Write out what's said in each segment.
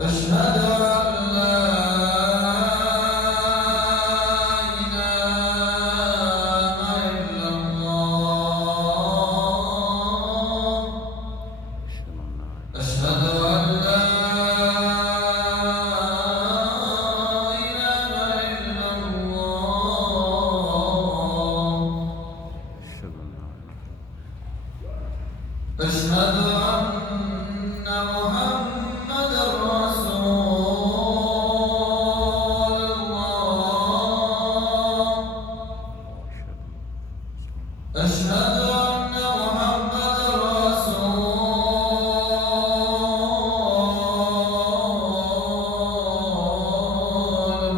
أشهد أن لا إله إلا الله. أشهد أن لا إله إلا الله. أشهد أن محمدا رسول الله. أشهد أن محمدا رسول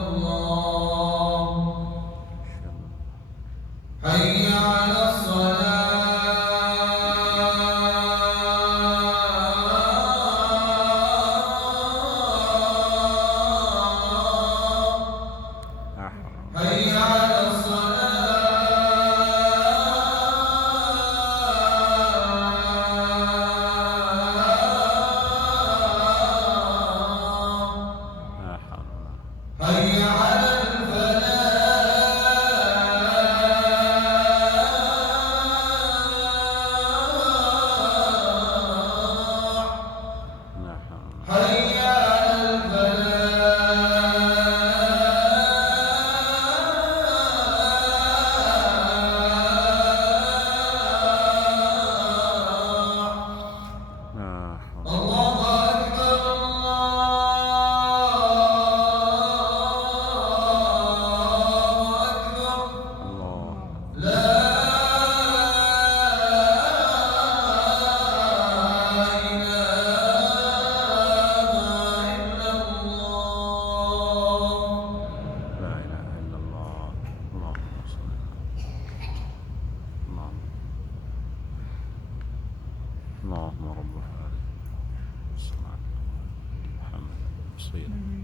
الله. حي على حي على الصلاة. حي على الفلاح. حي على الله أكبر الله أكبر. لا إله إلا الله. اللهم صل اللهم رب هذه الصلاة محمد سيدنا.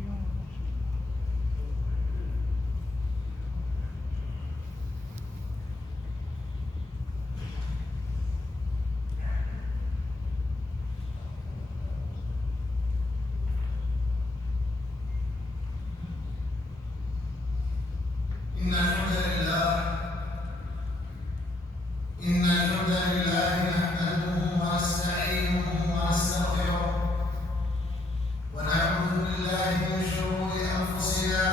إن الحمد لله نحمده ونستعينه ونستغفره ونعوذ بالله من شرور أنفسنا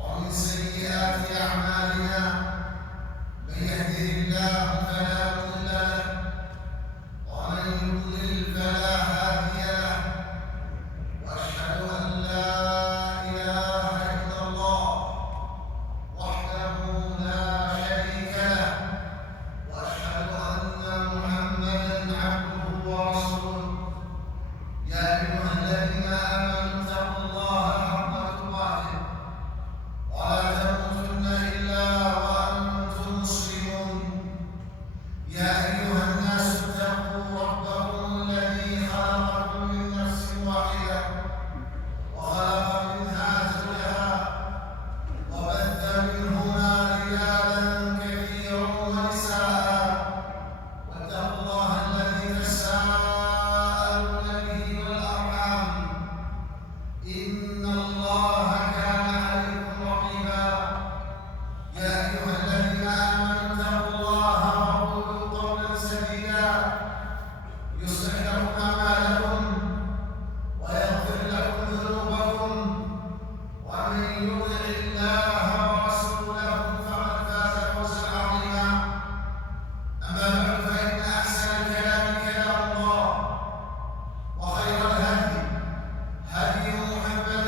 ومن سيئات أعمالنا. من يهده الله فلا مضل له ومن يضلل فلا هادي له. وأشهد أن لا إله إلا الله وحده لا شريك له. وأشهد أن محمدًا عبده ورسوله. يا أيها الذين آمنوا اتقوا الله حق تقاته ولا تموتن إلا وأنتم مسلمون. يا أيها الناس اتقوا ربكم الذي خلقكم من نفس واحدة وخلق منها زوجها وبث منهما رجالا كثيرا ونساء. واتقوا الله الذي تساءلون به والأرحام إن الله كان عليكم رقيبا. يا أيها الذين آمنوا اتقوا الله وقولوا قولا سديدا يصلح لكم أعمالكم ويغفر لكم ذنوبكم. ومن يطع الله ورسوله فقد فاز فوزا عظيما. أما بعد فإن أحسن الكلام كلام الله وخير الهدي هدي محمد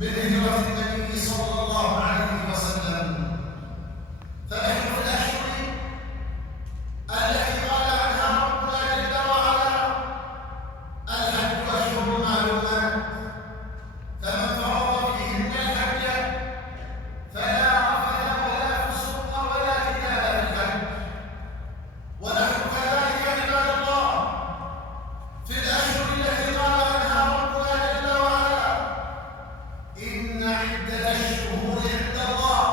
من هجرة النبي صلى الله عليه وسلم. فنحن في الأشهر التي قال عنها ربنا جل وعلا: الحج أشهر معلومات، فمن فرض فيهن الحج فلا رفث ولا فسوق ولا جدال في الحج. ونحن كذلك عباد الله في الأشهر التي قال عنها ربنا جل وعلا: إن عدة الشهور عند الله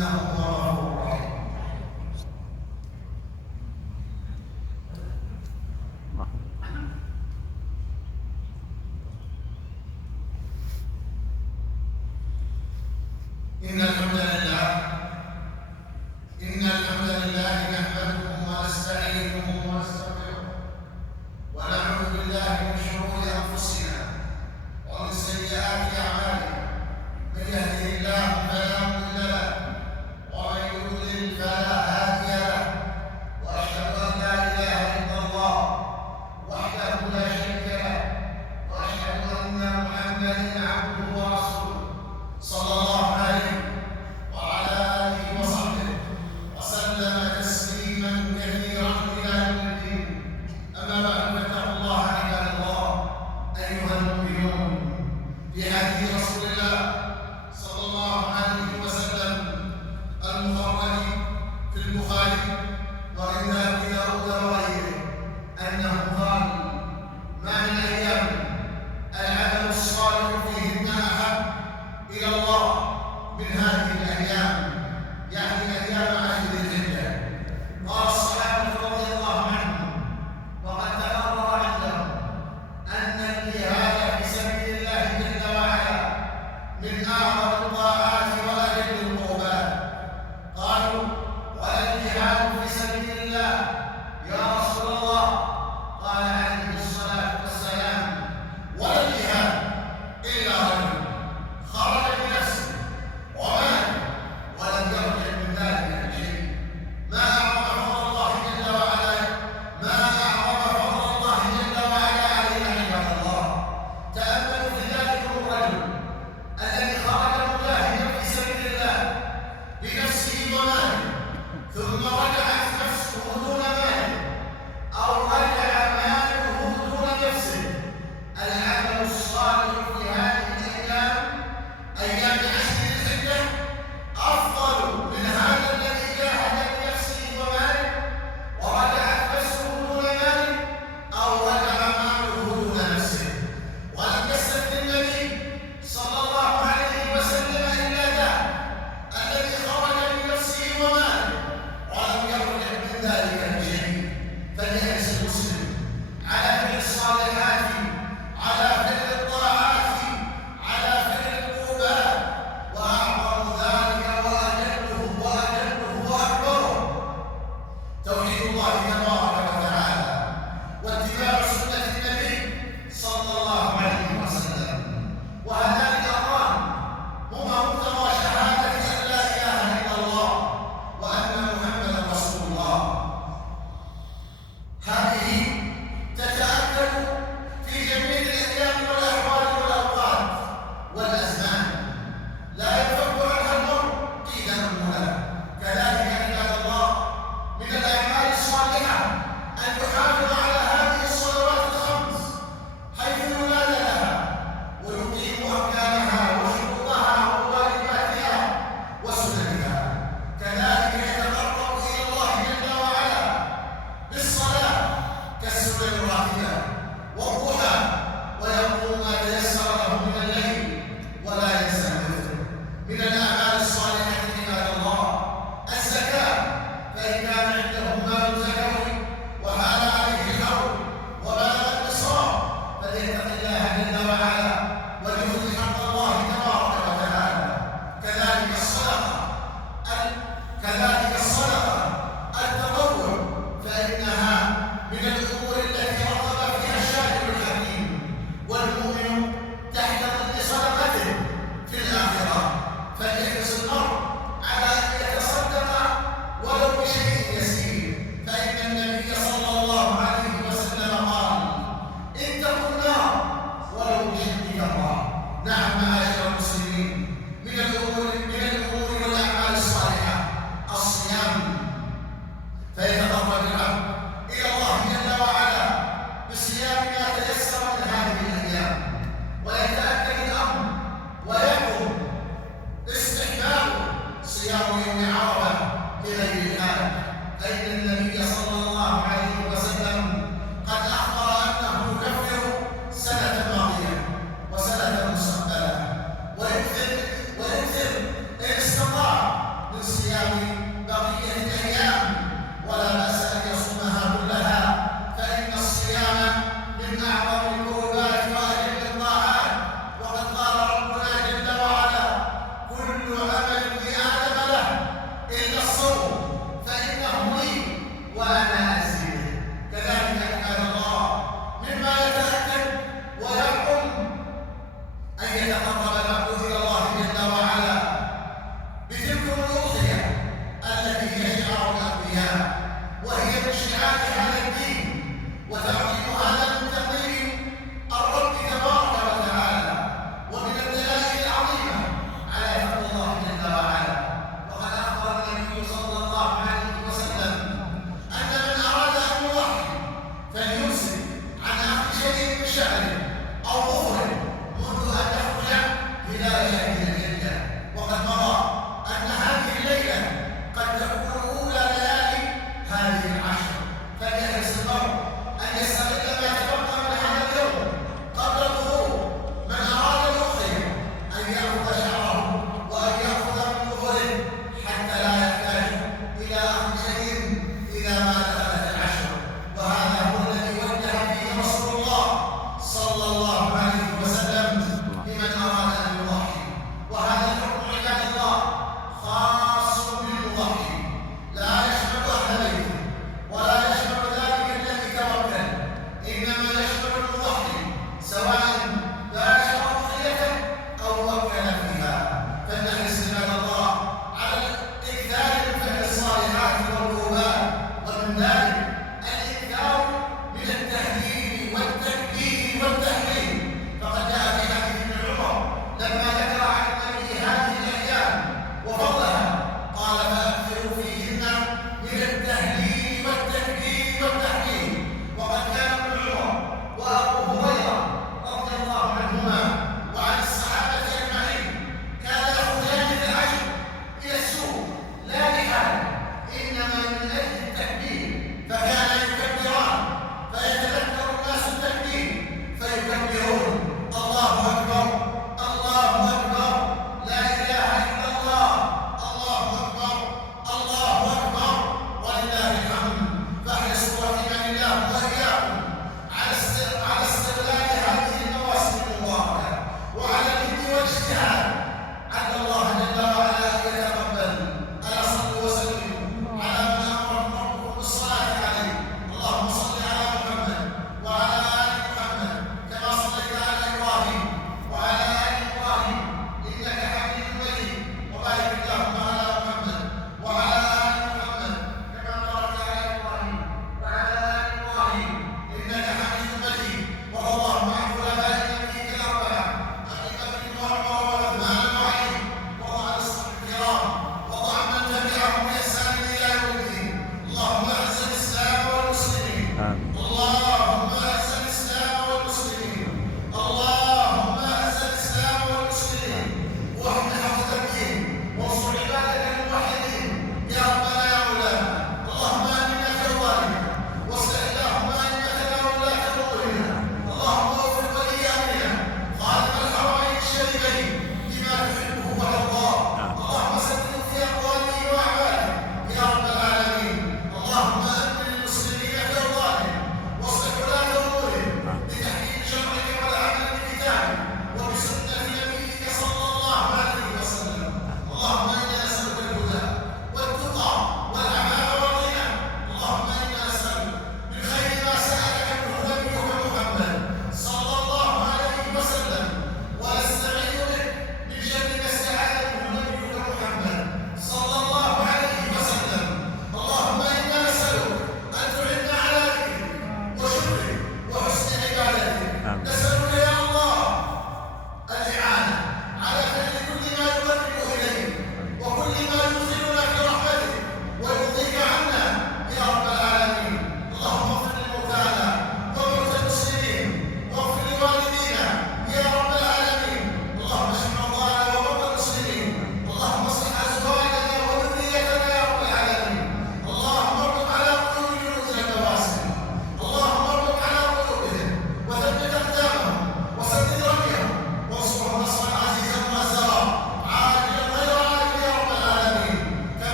إنه هو الغفور الرحيم. إن الحمد لله نحمده ونستعينه ونستغفره ونعوذ بالله من شرور أنفسنا ومن سيئات أعمالنا. من يهده الله فلا مضل له ومن يضلل فلا هادي له. وأشهد أن لا إله إلا الله وحده لا شريك له وأشهد أن محمدا عبده ورسوله صلى الله عليه وعلى آله وصحبه وسلم تسليما كثيرا إلى يوم الدين. أما بعد فاتقوا الله عباد الله أيها المؤمنون. في حديث رسول الله صلى الله عليه وسلم المخرج في البخاري وعند أبي داود وغيره أنه قال: ما من أيام العمل الصالح فيهن أحب إلى الله من هذه الأيام، يعني أيام عهد الحجة. قال الصحابة رضي الله عنهم: وقد تقرر عندهم أن الجهاد في سبيل الله جل وعلا من أعظم الطاعات وأجل القربات. قالوا: ولا الجهاد في سبيل الله يا رسول الله؟ قال عليه الصلاة والسلام: ولا الجهاد إلا رجل خرج بنفسه وماله ولم يرجع من ذلك بشيء. ما أعظم فضل الله جل وعلا علينا عباد الله. تأملوا في ذلك الرجل الذي خرج مجاهدا في سبيل الله بنفسه وماله، ثم رجعت نفسه دون ماله أو رجع ماله دون نفسه. العمل الصالح في هذه الأيام، أيام عشر الحجة، أفضل من هذا الذي جاهد بنفسه وماله ورجعت نفسه دون ماله أو رجع ماله دون نفسه. ولم يستثن النبي صلى الله عليه وسلم إلا ذاك الذي خرج بنفسه وماله ولم يرجع من ذلك بشيء. فليحرص المسلم على فعل الصالحات، على فعل الطاعات، على فعل القربات، وأعظم ذلك وأجله وأكبره توحيد الله تبارك وتعالى واتباع سنة النبي صلى الله عليه وسلم. وهذان الأمران هما مقتضى شهادة أن لا إله إلا الله وأن محمدا رسول الله. هذه تتأكد في جميع الأيام والأحوال والأوقات والأزمان، لا ينفك عنها المرء قيلا ولا. كذلك عباد الله من الأعمال الصالحة أن يحافظ على هذه الصلوات الخمس حيث ينال لها ويقيم أركانها وشروطها وواجباتها وسننها. كذلك يتقرب إلى الله جل وعلا بالصلاة كالسنن الراتبة والضحى، ويقوم ما تيسر له من الليل ولا ينسى الوتر. من الأعمال الصالحة عباد الله الزكاة، فإن كان عنده مال زكوي وحال عليه الحول وبلغ النصاب فليتق الله جل وعلا وليؤدي حق الله تبارك وتعالى. كذلك الصدقة التطوع، فإنها من الأمور التي رغب فيها الشاكر الحكيم، والمؤمن تحت ظل صدقته في الآخرة. فليحرص المرء على أن يتصدق ولو بشيء يسير، فإن النبي صلى الله عليه وسلم قال: اتقوا النار ولو بشق تمرة. نعم معاشر المسلمين، من الأمور والأعمال الصالحة الصيام، فيتقرب العبد إلى الله جل وعلا بصيام ما تيسر من هذه الأيام، ويتأكد الأمر ويقوم استحباب صيام يوم عرفة بغير الحاج، فإن النبي صلى الله عليه وسلم قد أخبر أنه يكفر سنة ماضية وسنة مستقبلة، ويكثر إن استطاع من وهي من شعار هذا الدين وتعظيم هذا من تقدير الرب تبارك وتعالى، ومن الدلائل العظيمة على تقوى الله جل وعلا. وقد أخبر النبي صلى الله عليه وسلم أن من أراد أن يضحي فليمسك عن أخذ شيء من شعره أو ظفره منذ أن يخرج هلال شهر الحجة. وقد مضى أن هذه الليلة قد تكون أولى ليالي هذه العشر، فليحرص المرء أن يستغل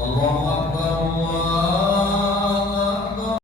الله